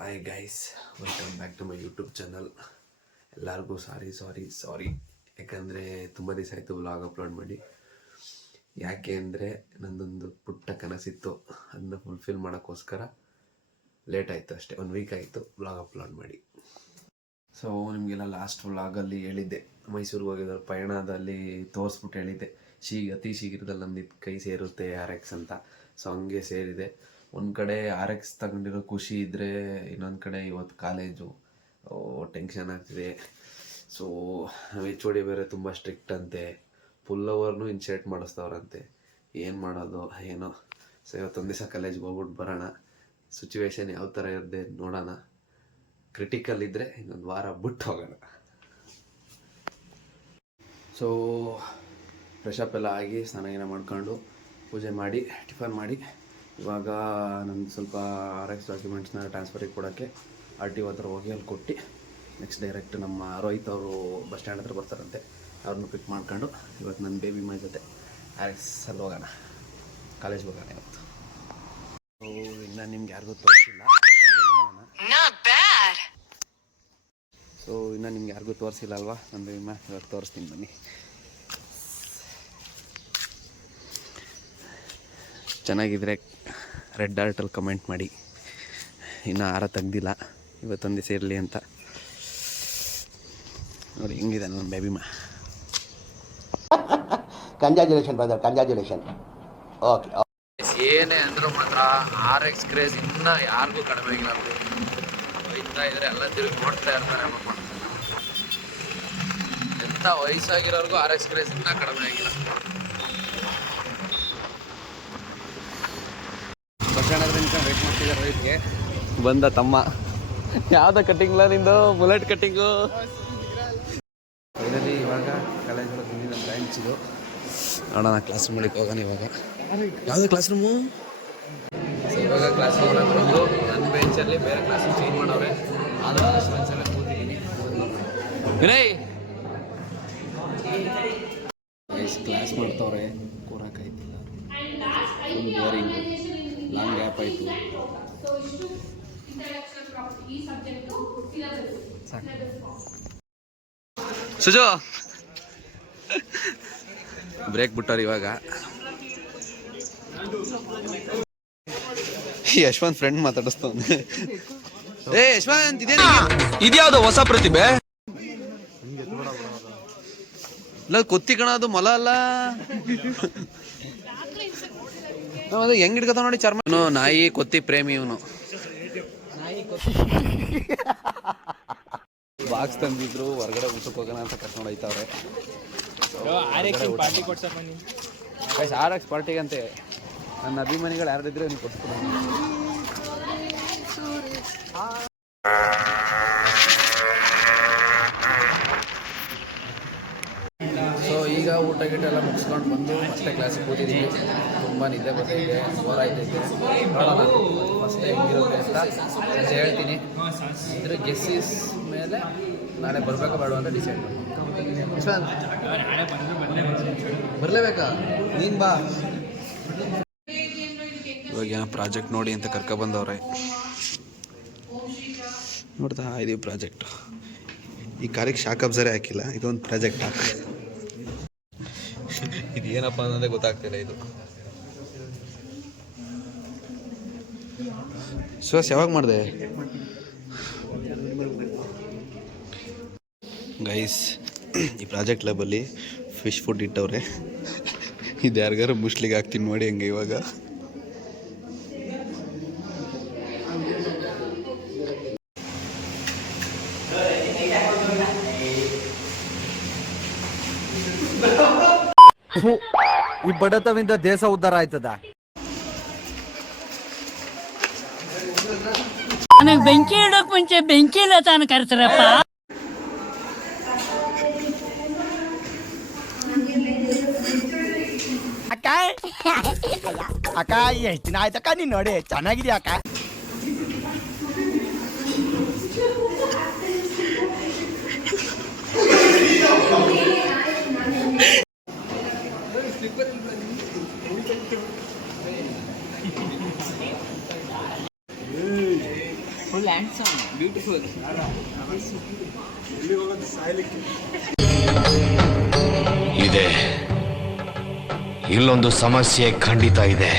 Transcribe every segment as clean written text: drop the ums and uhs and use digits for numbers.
Hi guys, welcome back to my YouTube channel. ಎಲ್ಲರಿಗೂ sorry ಯಾಕಂದರೆ ತುಂಬ ದಿವಸ ಆಯಿತು ವ್ಲಾಗ್ ಅಪ್ಲೋಡ್ ಮಾಡಿ. ಯಾಕೆ ಅಂದರೆ ನನ್ನದೊಂದು ಪುಟ್ಟ ಕನಸಿತ್ತು, ಅದನ್ನ ಫುಲ್ಫಿಲ್ ಮಾಡೋಕ್ಕೋಸ್ಕರ ಲೇಟ್ ಆಯಿತು ಅಷ್ಟೇ. 1 ವೀಕ್ ಆಯಿತು ವ್ಲಾಗ್ ಅಪ್ಲೋಡ್ ಮಾಡಿ. ಸೊ ನಿಮಗೆಲ್ಲ ಲಾಸ್ಟ್ ವ್ಲಾಗಲ್ಲಿ ಹೇಳಿದ್ದೆ, ಮೈಸೂರಿಗೆ ಹೋಗಿರೋ ಪಯಣದಲ್ಲಿ ತೋರಿಸ್ಬಿಟ್ಟು ಹೇಳಿದ್ದೆ, ಅತಿ ಶೀಘ್ರದಲ್ಲಿ ನಂದು ಕೈ ಸೇರುತ್ತೆ RX ಅಂತ. ಸೊ ಹಂಗೆ ಸೇರಿದೆ. ಒಂದು ಕಡೆ RX ತಗೊಂಡಿರೋ ಖುಷಿ ಇದ್ದರೆ, ಇನ್ನೊಂದು ಕಡೆ ಇವತ್ತು ಕಾಲೇಜು ಟೆನ್ಷನ್ ಆಗ್ತಿದೆ. ಸೊ HOD ಬೇರೆ ತುಂಬ ಸ್ಟ್ರಿಕ್ಟ್ ಅಂತೆ, ಫುಲ್ ಅವರ್ನೂ ಇನ್ಶರ್ಟ್ ಮಾಡಿಸ್ತವ್ರಂತೆ. ಏನು ಮಾಡೋದು ಏನೋ. ಸೊ ಇವತ್ತೊಂದು ದಿವಸ ಕಾಲೇಜ್ಗೆ ಹೋಗ್ಬಿಟ್ಟು ಬರೋಣ. ಸಿಚುವೇಶನ್ ಯಾವ ಥರ ಇರದೆ ನೋಡೋಣ. ಕ್ರಿಟಿಕಲ್ ಇದ್ದರೆ ಇನ್ನೊಂದು ವಾರ ಬಿಟ್ಟು ಹೋಗೋಣ. ಸೊ ಫ್ರೆಶಪ್ ಎಲ್ಲ ಆಗಿ ಸ್ನಾನ ಮಾಡ್ಕೊಂಡು ಪೂಜೆ ಮಾಡಿ ಟಿಫನ್ ಮಾಡಿ ಇವಾಗ ನಂದು ಸ್ವಲ್ಪ RX ಡಾಕ್ಯುಮೆಂಟ್ಸ್ನ ಟ್ರಾನ್ಸ್ಫರಿಗೆ ಕೊಡೋಕ್ಕೆ RTO ಹತ್ರ ಹೋಗಿ ಅಲ್ಲಿ ಕೊಟ್ಟು ನೆಕ್ಸ್ಟ್ ಡೈರೆಕ್ಟ್ ನಮ್ಮ ರೋಹಿತ್ ಅವರು ಬಸ್ ಸ್ಟ್ಯಾಂಡ್ ಹತ್ರ ಬರ್ತಾರಂತೆ. ಅವ್ರನ್ನ ಪಿಕ್ ಮಾಡ್ಕೊಂಡು ಇವತ್ತು ನನ್ನ ಬೇಬಿ ಮೈ ಜೊತೆ RX ಅಲ್ಲಿ ಹೋಗೋಣ, ಕಾಲೇಜ್ಗೆ ಹೋಗೋಣ ಇವತ್ತು. ಸೊ ಇನ್ನು ನಿಮ್ಗೆ ಯಾರಿಗೂ ತೋರಿಸಿಲ್ಲ ಅಲ್ವಾ ನನ್ನ ಬೇಬಿಮ, ಇವಾಗ ತೋರಿಸ್ತೀನಿ ಬನ್ನಿ. ಚೆನ್ನಾಗಿದ್ರೆ ರೆಡ್ ಆರ್ಟಲ್ಲಿ ಕಮೆಂಟ್ ಮಾಡಿ. ಇನ್ನೂ ಹಾರ ತೆಗ್ದಿಲ್ಲ, ಇವತ್ತೊಂದು ದಿವಸ ಇರಲಿ ಅಂತ. ನೋಡಿ ಹೆಂಗಿದೆ ನನ್ನ ಬೇಬಿಮ. Congratulation brother, congratulation. ಓಕೆ, ಏನೇ ಅಂದರೂ ಮಾತ್ರ RX ಕ್ರೇಜ್ ಇನ್ನೂ ಯಾರಿಗೂ ಕಡಿಮೆ ಆಗಿಲ್ಲ. ಹೋಯ್ತಾ ಇದ್ರೆ ಎಲ್ಲ ತಿರುಗಿ ನೋಡ್ತಾ ಇರ್ತಾರೆ. ಎಂಥ ವಯಸ್ಸಾಗಿರೋರ್ಗೂ RX ಕ್ರೇಜ್ ಇನ್ನೂ ಕಡಿಮೆ ಆಗಿಲ್ಲ. ವೇಟ್ ಮಾಡ್ತಿದ್ದಾರೆ ರೋಹಿತ್ಗೆ. ಬಂದ ತಮ್ಮ, ಯಾವ್ದು ಕಟ್ಟಿಂಗ್ಲ ನಿಂದು? Bullet cutting. ಇದರಲ್ಲಿ ಇವಾಗ ಕಾಲೇಜ್ಗಳು ಬಂದು ನಮ್ಮ ಬ್ರ್ಯಾಂಚಿದು ನೋಡೋಣ. ಕ್ಲಾಸ್ ರೂಮ್ಗೆ ಹೋಗೋಣ ಇವಾಗ. ಯಾವುದು ಕ್ಲಾಸ್ ರೂಮು? ಇವಾಗ ಕ್ಲಾಸ್ ರೂಮ್ ಹತ್ರ ಬಂದು ನನ್ನ ಬೆಂಚಲ್ಲಿ ಬೇರೆ ಕ್ಲಾಸ್ ರೂಮ್ ಚೇಂಜ್ ಮಾಡವ್ರೆ. ಆದರೂ ಫಸ್ಟ್ ಬೆಂಚಲ್ಲೇ ಕೂತಿದ್ದೀನಿ. ವಿನಯ್ ಕ್ಲಾಸ್ ಮಾಡ್ತವ್ರೆ, ಕೂರಕ್ಕಾಯ್ತಿಲ್ಲ. ಫುಲ್ ಬೋರಿಂಗು, ಲಾಂಗ್ ಗ್ಯಾಪ್ ಆಯಿತು. ಸುಜೋ ಬ್ರೇಕ್ ಬಿಟ್ಟವ್ರು ಇವಾಗ. ಯಶವಂತ್ ಫ್ರೆಂಡ್ ಮಾತಾಡಿಸ್ತವ್ನೆ. ಏ ಯಶವಂತ್, ಇದ್ಯಾವುದು ಹೊಸ ಪ್ರತಿಭೆ? ಇಲ್ಲ ಕೊತ್ತಿ ಕಣದು, ಮೊಲ ಅಲ್ಲ. ಹೆಂಗ್ ಹಿಡ್ಕತ ನೋಡಿ ಚರ್ಮ. ನಾಯಿ ಕೊತ್ತಿ ಪ್ರೇಮಿ ಇವನು. ಬಾಕ್ಸ್ ತಂದಿದ್ರು, ಹೊರಗಡೆ ಊಟಕ್ಕೆ ಹೋಗೋಣ ಅಂತ ಕರ್ಕೊಂಡು ಹೋಯ್ತವ್ರೆ. RX ಪಾರ್ಟಿಗಂತೆ. ನನ್ನ ಅಭಿಮಾನಿಗಳು ಯಾರಿದ್ರೆ ನೀವು ಕೊಡ್ಸ್ಕೊಡ. ಸೊ ಈಗ ಊಟ ಗೀಟ ಎಲ್ಲ ಮುಗಿಸ್ಕೊಂಡು ಬಂದು ಮತ್ತೆ ಕ್ಲಾಸಿಗೆ ಕೂತಿದ್ದೀವಿ. ತುಂಬ ನಿದ್ದೆ ಬರ್ತಿದೆ, ಬೋರ್ ಆಯ್ತೈತೆ. ನೋಡೋಣ ಫಸ್ಟ್ ಹೆಂಗಿರುತ್ತೆ ಅಂತ ಸಂಜೆ ಹೇಳ್ತೀನಿ. ಇದ್ರ ಗೆಸ್ಸಿಸ್ ಮೇಲೆ ನಾಳೆ ಬರಬೇಕಾ ಬೇಡ ಅಂತ ಡಿಸೈಡ್ ಮಾಡಿ. ಬರಲೇಬೇಕಾ? ನೀನು ಬಾ. ಇವಾಗ ಏನೋ ಪ್ರಾಜೆಕ್ಟ್ ನೋಡಿ ಅಂತ ಕರ್ಕೊಬಂದವ್ರೆ. ನೋಡ್ತಾ ಇದೀವಿ ಪ್ರಾಜೆಕ್ಟ್. ಈ ಕಾರಿಗೆ ಶಾಕ್ ಅಬ್ಸರೇ ಹಾಕಿಲ್ಲ, ಇದೊಂದು ಪ್ರಾಜೆಕ್ಟ್ ಹಾಕಿ. ಇದು ಏನಪ್ಪ ಅನ್ನೋದೇ ಗೊತ್ತಾಗ್ತಿಲ್ಲ. ಇದು ಶ್ವಾಸ ಯಾವಾಗ ಮಾಡಿದೆ ಗೈಸ್? ಈ ಪ್ರಾಜೆಕ್ಟ್ ಲ್ಯಾಬಲ್ಲಿ ಫಿಶ್ ಫುಡ್ ಇಟ್ಟವ್ರೆ. ಇದು ಯಾರಿಗಾರು ಮುಸ್ಲಿಗೆ ಹಾಕ್ತೀನಿ ನೋಡಿ ಹಂಗೆ. ಇವಾಗ ಈ ಬಡತವಿಂದ ದೇಶ ಉದ್ಧಾರ ಆಯ್ತದ? ನನಗೆ ಬೆಂಕಿ ಇಡೋಕ್ ಮುಂಚೆ ಬೆಂಕಿ ಇಲ್ಲ ತಾನು ಕರ್ತಾರಪ್ಪ. ಅಕ್ಕ ಅಕ್ಕ, ಎಷ್ಟು ದಿನ ಆಯ್ತಕ್ಕ ನೀನ್ ನೋಡಿ, ಚೆನ್ನಾಗಿದ್ಯಾ ಅಕ್ಕ? ಇದೆ, ಇಲ್ಲೊಂದು ಸಮಸ್ಯೆ ಖಂಡಿತ ಇದೆ.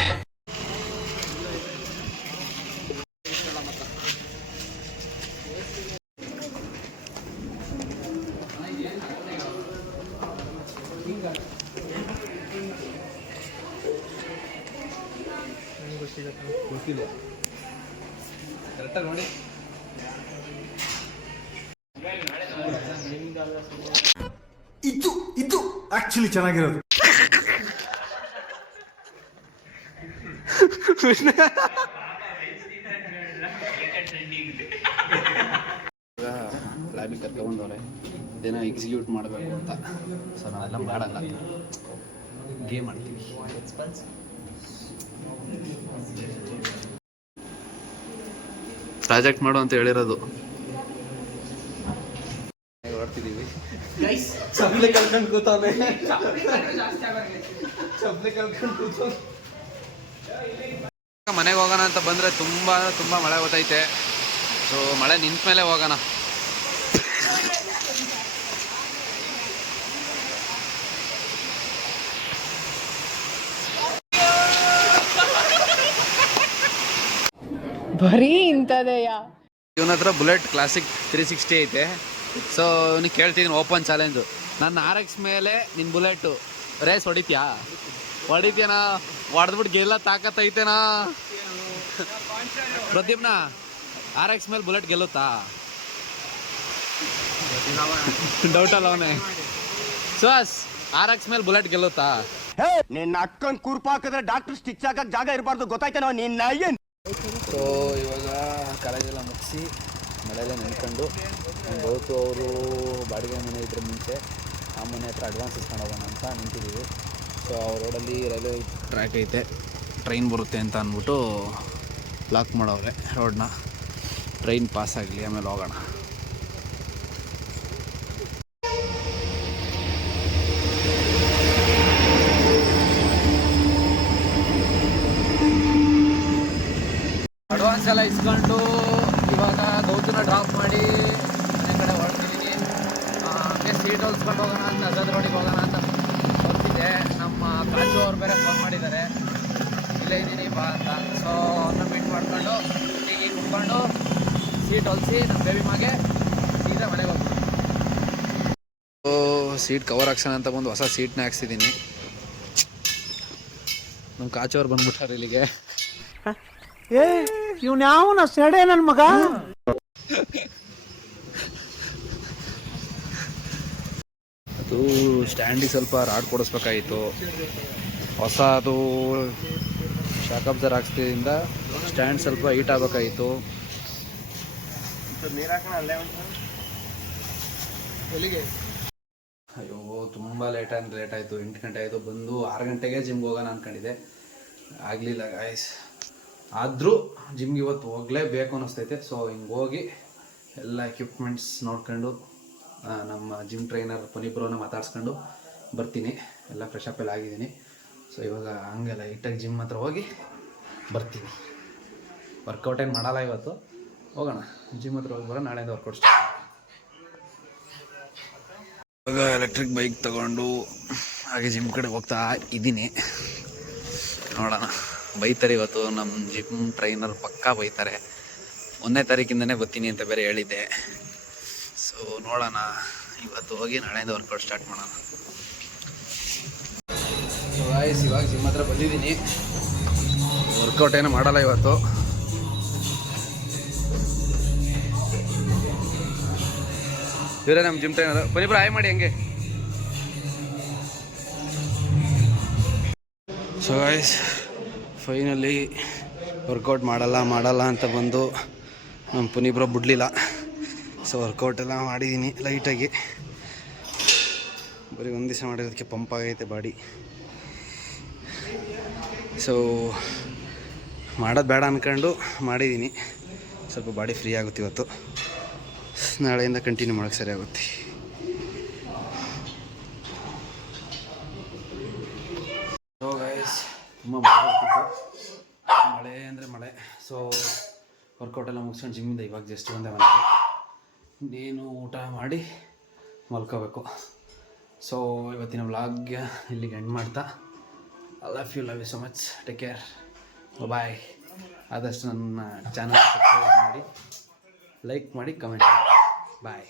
ಇದು ಆಕ್ಚುಲಿ ಚೆನ್ನಾಗಿರೋದು. ಲ್ಯಾಬಿಗೆ ಕರ್ಕೊಂಡವ್ರೆ, ಇದೇನೋ ಎಕ್ಸಿಕ್ಯೂಟ್ ಮಾಡಬೇಕು ಅಂತ. ಸೊ ನಾವೆಲ್ಲ ಮಾಡಲ್ಲ, ಗೇಮ್ ಮಾಡ್ತೀವಿ. ಪ್ರಾಜೆಕ್ಟ್ ಮಾಡು ಅಂತ ಹೇಳಿರೋದು. ಹೊಡ್ತಿದ್ದೀವಿ. ಚಪ್ಪಲಿ ಕಲ್ಕೊಂಡು ಕೂತವ್ನೆ. ಚಪ್ಪಲಿ ಕಲ್ಕೊಂಡು ಕೂತವ್ನೆ. ಮನೆಗೆ ಹೋಗೋಣ ಅಂತ ಬಂದರೆ ತುಂಬ ಮಳೆ ಗೊತ್ತೈತೆ. ಸೊ ಮಳೆ ನಿಂತ ಮೇಲೆ ಹೋಗೋಣ. ಬರೀ ಇಂಥದೆಯಾ? ಇವನ ಹತ್ರ ಬುಲೆಟ್ ಕ್ಲಾಸಿಕ್ 360 ಐತೆ. ಸೊ ನೀನು ಕೇಳ್ತಿದ್ದೀನಿ ಓಪನ್ ಚಾಲೆಂಜು, ನನ್ನ RX ಮೇಲೆ ನಿನ್ನ ಬುಲೆಟು ರೇಸ್ ಹೊಡಿತೀನಾ? ಹೊಡೆದ್ಬಿಟ್ಟು ಗೆಲ್ಲ ತಾಕತ್ತೈತೇನಾ? ಪ್ರದೀಪ್ನ RX ಮೇಲೆ ಬುಲೆಟ್ ಗೆಲ್ಲುತ್ತಾ? ಡೌಟ್ ಅಲ್ಲ ಅವನೇ. ಸುಹಾಸ್, RX ಮೇಲೆ ಬುಲೆಟ್ ಗೆಲ್ಲುತ್ತಾ? ನಿನ್ನ ಅಕ್ಕನ್ ಕುರ್ಪಾಕಿದ್ರೆ ಡಾಕ್ಟರ್ ಸ್ಟಿಚ್ ಹಾಕಕ್ ಜಾಗ ಇರಬಾರ್ದು, ಗೊತ್ತಾಯ್ತೇನೋ ನಿನ್ನ ಏನ್? ಸೊ ಇವಾಗ ಕಾಲೇಜೆಲ್ಲ ಮುಗಿಸಿ ಮಳೆಯಲ್ಲೇ ನೆನ್ಕೊಂಡು ಗೌತು ಅವರು ಬಾಡಿಗೆ ಮನೆ ಇದ್ರ ಮುಂಚೆ ಆ ಮನೆ ಹತ್ರ ಅಡ್ವಾನ್ಸ್ ಇಸ್ಕೊಂಡು ಹೋಗೋಣ ಅಂತ ನಿಂತಿದ್ದೀವಿ. ಸೊ ಅವ್ರ ರೋಡಲ್ಲಿ ರೈಲ್ವೆ ಟ್ರ್ಯಾಕ್ ಐತೆ, ಟ್ರೈನ್ ಬರುತ್ತೆ ಅಂತ ಅಂದ್ಬಿಟ್ಟು ಲಾಕ್ ಮಾಡವ್ರೆ ರೋಡ್ನ. ಟ್ರೈನ್ ಪಾಸ್ ಆಗಲಿ ಆಮೇಲೆ ಹೋಗೋಣ. ಅಡ್ವಾನ್ಸ್ ಎಲ್ಲ ಇಸ್ಕೊಂಡು ಇವಾಗ ಗೌತನ ಡ್ರಾಪ್ ಮಾಡಿ ಮನೆ ಕಡೆ ಹೊರಡ್ತಿದ್ದೀನಿ. ಹಂಗೆ ಸೀಟ್ ಹೊಲ್ಸ್ಕೊಂಡು ಹೋಗೋಣ ಅಂತ ಅಜಾದ್ ರೋಡಿಗೆ ಹೋಗೋಣ ಅಂತ ಹೊರಟಿದ್ದೆ. ನಮ್ಮ ಕಾಚು ಅವ್ರು ಬೇರೆ ಫೋನ್ ಮಾಡಿದ್ದಾರೆ, ಇಲ್ಲೇ ಇದ್ದೀನಿ ಬಾ ಅಂತ. ಸೊ ಅವ್ರನ್ನ ಮೀಟ್ ಮಾಡ್ಕೊಂಡು ಟೀಗೆ ಕುತ್ಕೊಂಡು ಸೀಟ್ ಹೊಲಿಸಿ ನಮ್ಮ ಬೇಬಿ ಮಾಗೆ ಸೀದಾ ಮನೆಗೆ ಹೋಗ್ತೀನಿ. ಸೀಟ್ ಕವರ್ ಹಾಕ್ಸೋಣ ಅಂತ ಬಂದು ಹೊಸ ಸೀಟ್ನ ಹಾಕ್ಸಿದ್ದೀನಿ. ನಮ್ಮ ಕಾಚು ಅವ್ರು ಬಂದ್ಬಿಟ್ಟಾರೆ ಇಲ್ಲಿಗೆ. ಇವ್ನ ಯಾವನ ಸೆಡೆ ನನ್ ಮಗ? ಅದು ಸ್ಟ್ಯಾಂಡಿಗೆ ಸ್ವಲ್ಪ ರಾಡ್ ಕೊಡಿಸ್ಬೇಕಾಯಿತು. ಹೊಸ ಅದು ಶಾಕ್ ಅಬ್ಸರ್ ಹಾಕ್ಸಿದ್ರಿಂದ ಸ್ಟ್ಯಾಂಡ್ ಸ್ವಲ್ಪ ಹೀಟ್ ಆಗಬೇಕಾಯಿತು. ಅಯ್ಯೋ ತುಂಬ ಲೇಟ್ ಆಯಿತು. 8 ಗಂಟೆ ಆಯಿತು. ಬಂದು 6 ಗಂಟೆಗೆ ಜಿಮ್ಗೆ ಹೋಗೋಣ ಅಂದ್ಕೊಂಡಿದ್ದೆ, ಆಗಲಿಲ್ಲ ಗಾಯ್ಸ್. ಆದರೂ ಜಿಮ್ಗೆ ಇವತ್ತು ಹೋಗಲೇಬೇಕು ಅನ್ನಿಸ್ತೈತೆ. ಸೊ ಹಿಂಗೆ ಹೋಗಿ ಎಲ್ಲ ಎಕ್ವಿಪ್ಮೆಂಟ್ಸ್ ನೋಡ್ಕೊಂಡು ನಮ್ಮ ಜಿಮ್ ಟ್ರೈನರ್ ಪುನೀಬ್ರನ್ನ ಮಾತಾಡ್ಸ್ಕೊಂಡು ಬರ್ತೀನಿ. ಎಲ್ಲ ಫ್ರೆಶ್ ಅಪ್ ಎಲ್ಲ ಆಗಿದ್ದೀನಿ. ಸೊ ಇವಾಗ ಹಂಗೆ ಲೈಟಾಗಿ ಜಿಮ್ ಹತ್ರ ಹೋಗಿ ಬರ್ತೀನಿ. ವರ್ಕೌಟ್ ಏನು ಮಾಡಲ್ಲ ಇವತ್ತು, ಹೋಗೋಣ ಜಿಮ್ ಹತ್ರ ಹೋಗಿ ಬರೋ. ನಾಳೆಯಿಂದ ವರ್ಕೌಟ್ ಸ್ಟಾರ್ಟ್. ಇವಾಗ ಎಲೆಕ್ಟ್ರಿಕ್ ಬೈಕ್ ತಗೊಂಡು ಹಾಗೆ ಜಿಮ್ ಕಡೆ ಹೋಗ್ತಾ ಇದ್ದೀನಿ. ನೋಡೋಣ, ಬೈತಾರೆ ಇವತ್ತು ನಮ್ಮ ಜಿಮ್ ಟ್ರೈನರ್, ಪಕ್ಕಾ ಬೈತಾರೆ. 1ನೇ ತಾರೀಕಿಂದನೇ ಬರ್ತೀನಿ ಅಂತ ಬೇರೆ ಹೇಳಿದ್ದೆ. ಸೊ ನೋಡೋಣ, ಇವತ್ತು ಹೋಗಿ ನಾಳೆಯಿಂದ ವರ್ಕೌಟ್ ಸ್ಟಾರ್ಟ್ ಮಾಡೋಣ. ಸೊ ಗಾಯ್ಸ್, ಇವಾಗ ಜಿಮ್ ಹತ್ರ ಬಂದಿದ್ದೀನಿ. ವರ್ಕೌಟ್ ಏನೂ ಮಾಡಲ್ಲ ಇವತ್ತು. ಇವರೇ ನಮ್ಮ ಜಿಮ್ ಟ್ರೈನರ್. ಬನ್ನಿಬ್ರು ಹಾಯ್ ಮಾಡಿ ಹಂಗೆ. ಸೊ ಗಾಯ್ಸ್, ಫೈನಲಿ ವರ್ಕೌಟ್ ಮಾಡಲ್ಲ ಅಂತ ಬಂದು ನಮ್ಮ ಪುನೀಬ್ರ ಬಿಡಲಿಲ್ಲ. ಸೊ ವರ್ಕೌಟ್ ಎಲ್ಲ ಮಾಡಿದ್ದೀನಿ ಲೈಟಾಗಿ. ಬರೀ ಒಂದು ದಿವಸ ಮಾಡಿರೋದಕ್ಕೆ ಪಂಪ್ ಆಗೈತೆ ಬಾಡಿ. ಸೊ ಮಾಡೋದು ಬೇಡ ಅಂದ್ಕೊಂಡು ಮಾಡಿದ್ದೀನಿ. ಸ್ವಲ್ಪ ಬಾಡಿ ಫ್ರೀ ಆಗುತ್ತೆ ಇವತ್ತು. ನಾಳೆಯಿಂದ ಕಂಟಿನ್ಯೂ ಮಾಡೋಕ್ಕೆ ಸರಿ ಆಗುತ್ತೆ. ಸೊ ಗೈಸ್, ತುಂಬ ಮಳೆ ಅಂದರೆ ಮಳೆ. ಸೊ ವರ್ಕೌಟ್ ಎಲ್ಲ ಮುಗಿಸ್ಕೊಂಡು ಜಿಮ್ಮಿಂದ ಇವಾಗ ಜಸ್ಟ್ ಬಂದೆ ಮನೆಗೆ. ಇನ್ನೇನು ಊಟ ಮಾಡಿ ಮಲ್ಕೋಬೇಕು. ಸೊ ಇವತ್ತಿನ ವ್ಲಾಗ್ ಇಲ್ಲಿಗೆ ಎಂಡ್ ಮಾಡ್ತಾ, I love you so much, take care, bye. ಆದಷ್ಟು ನನ್ನ ಚಾನಲ್ ಸಬ್ಸ್ಕ್ರೈಬ್ ಮಾಡಿ, ಲೈಕ್ ಮಾಡಿ, ಕಮೆಂಟ್ ಮಾಡಿ. ಬಾಯ್.